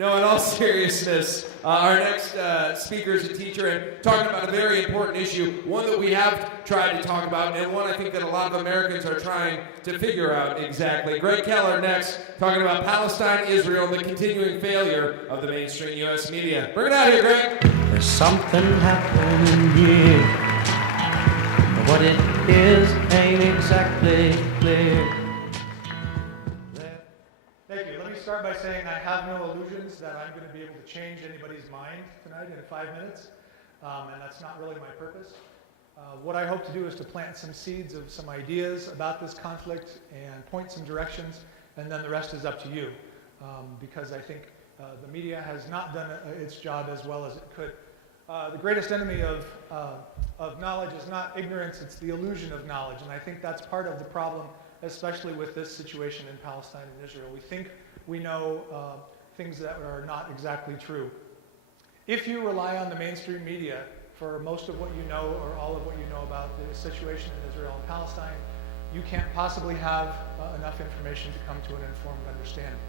No, in all seriousness, our next speaker is a teacher and talking about a very important issue, one that we have tried to talk about, and one I think that a lot of Americans are trying to figure out exactly. Greg Keller next, talking about Palestine, Israel, and the continuing failure of the mainstream U.S. media. Bring it out here, Greg. There's something happening here, but what it is ain't exactly clear. Thank you. Let me start by saying I have no illusions that I'm going to be able to change anybody's mind tonight in 5 minutes, and that's not really my purpose. What I hope to do is to plant some seeds of some ideas about this conflict and point some directions, and then the rest is up to you, because I think the media has not done its job as well as it could. The greatest enemy of knowledge is not ignorance, it's the illusion of knowledge, and I think that's part of the problem, especially with this situation in Palestine and Israel. We think we know things that are not exactly true. If you rely on the mainstream media for most of what you know or all of what you know about the situation in Israel and Palestine, you can't possibly have enough information to come to an informed understanding.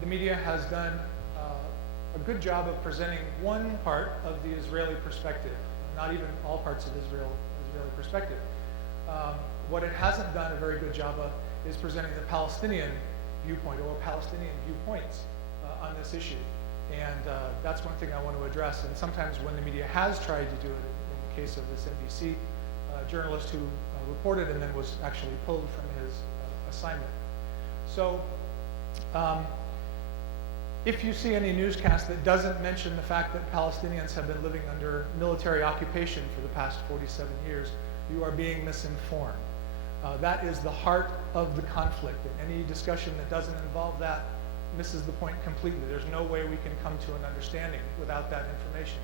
The media has done a good job of presenting one part of the Israeli perspective, not even all parts of Israeli perspective. What it hasn't done a very good job of is presenting the Palestinian viewpoint or Palestinian viewpoints on this issue. And that's one thing I want to address. And sometimes when the media has tried to do it, in the case of this NBC journalist who reported and then was actually pulled from his assignment. So if you see any newscast that doesn't mention the fact that Palestinians have been living under military occupation for the past 47 years, you are being misinformed. That is the heart of the conflict, and any discussion that doesn't involve that misses the point completely. There's no way we can come to an understanding without that information.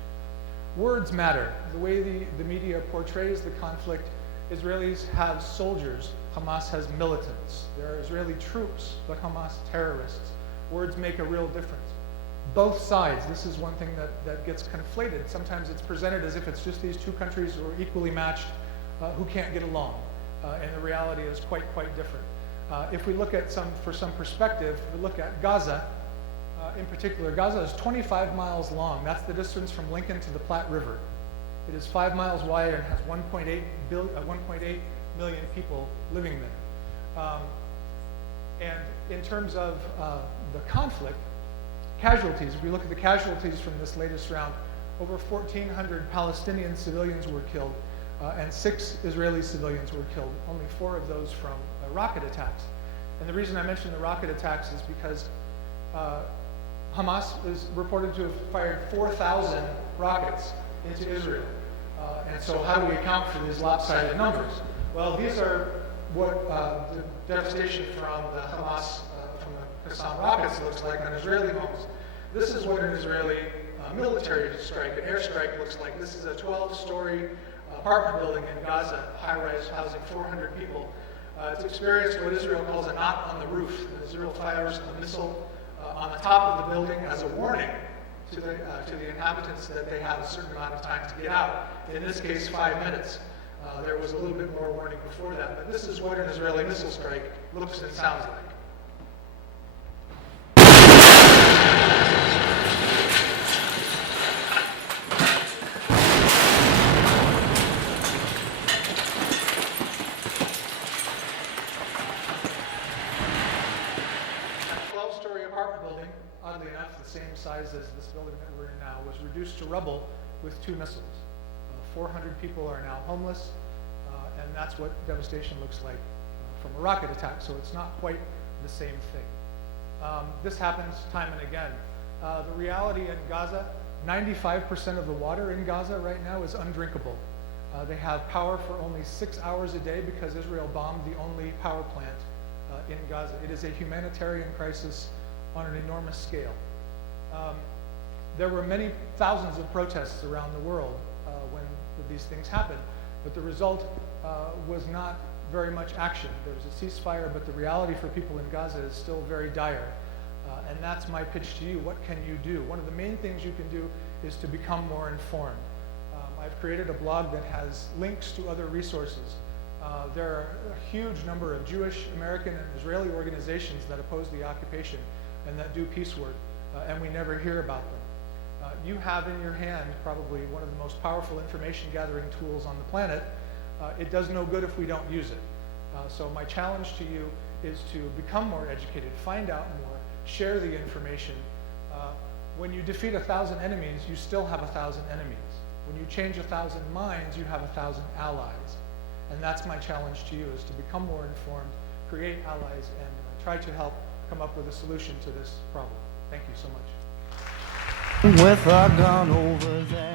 Words matter. The way the media portrays the conflict, Israelis have soldiers, Hamas has militants. There are Israeli troops, but Hamas terrorists. Words make a real difference. Both sides, this is one thing that gets conflated. Sometimes it's presented as if it's just these two countries who are equally matched who can't get along. And the reality is quite different. If we look at for some perspective, we look at Gaza in particular. Gaza is 25 miles long. That's the distance from Lincoln to the Platte River. It is 5 miles wide and has 1.8 million people living there. And in terms of the conflict, casualties, if we look at the casualties from this latest round, over 1,400 Palestinian civilians were killed. And 6 Israeli civilians were killed, only 4 of those from rocket attacks. And the reason I mention the rocket attacks is because Hamas is reported to have fired 4,000 rockets into Israel. And so how do we account for these lopsided numbers? Well, these are what the devastation from the Hamas, from the Qassam rockets looks like on Israeli homes. This is what an Israeli military strike, an airstrike looks like. This is a 12-story apartment building in Gaza, high-rise housing 400 people. It's experienced what Israel calls a knot on the roof. Israel fires a missile on the top of the building as a warning to the inhabitants that they have a certain amount of time to get out. In this case, 5 minutes. There was a little bit more warning before that, but this is what an Israeli missile strike looks and sounds like. 12-story apartment building, oddly enough, the same size as this building that we're in now, was reduced to rubble with 2 missiles. 400 people are now homeless, and that's what devastation looks like from a rocket attack, so it's not quite the same thing. This happens time and again. The reality in Gaza, 95% of the water in Gaza right now is undrinkable. They have power for only 6 hours a day because Israel bombed the only power plant in Gaza. It is a humanitarian crisis on an enormous scale. There were many thousands of protests around the world when these things happened, but the result was not very much action. There was a ceasefire, but the reality for people in Gaza is still very dire. And that's my pitch to you. What can you do? One of the main things you can do is to become more informed. I've created a blog that has links to other resources. There are a huge number of Jewish, American, and Israeli organizations that oppose the occupation. and that do peace work, and we never hear about them. You have in your hand probably one of the most powerful information gathering tools on the planet. It does no good if we don't use it. So my challenge to you is to become more educated, find out more, share the information. When you defeat 1,000 enemies, you still have 1,000 enemies. When you change 1,000 minds, you have 1,000 allies. And that's my challenge to you, is to become more informed, create allies, and try to help come up with a solution to this problem. Thank you so much. With a gun over there.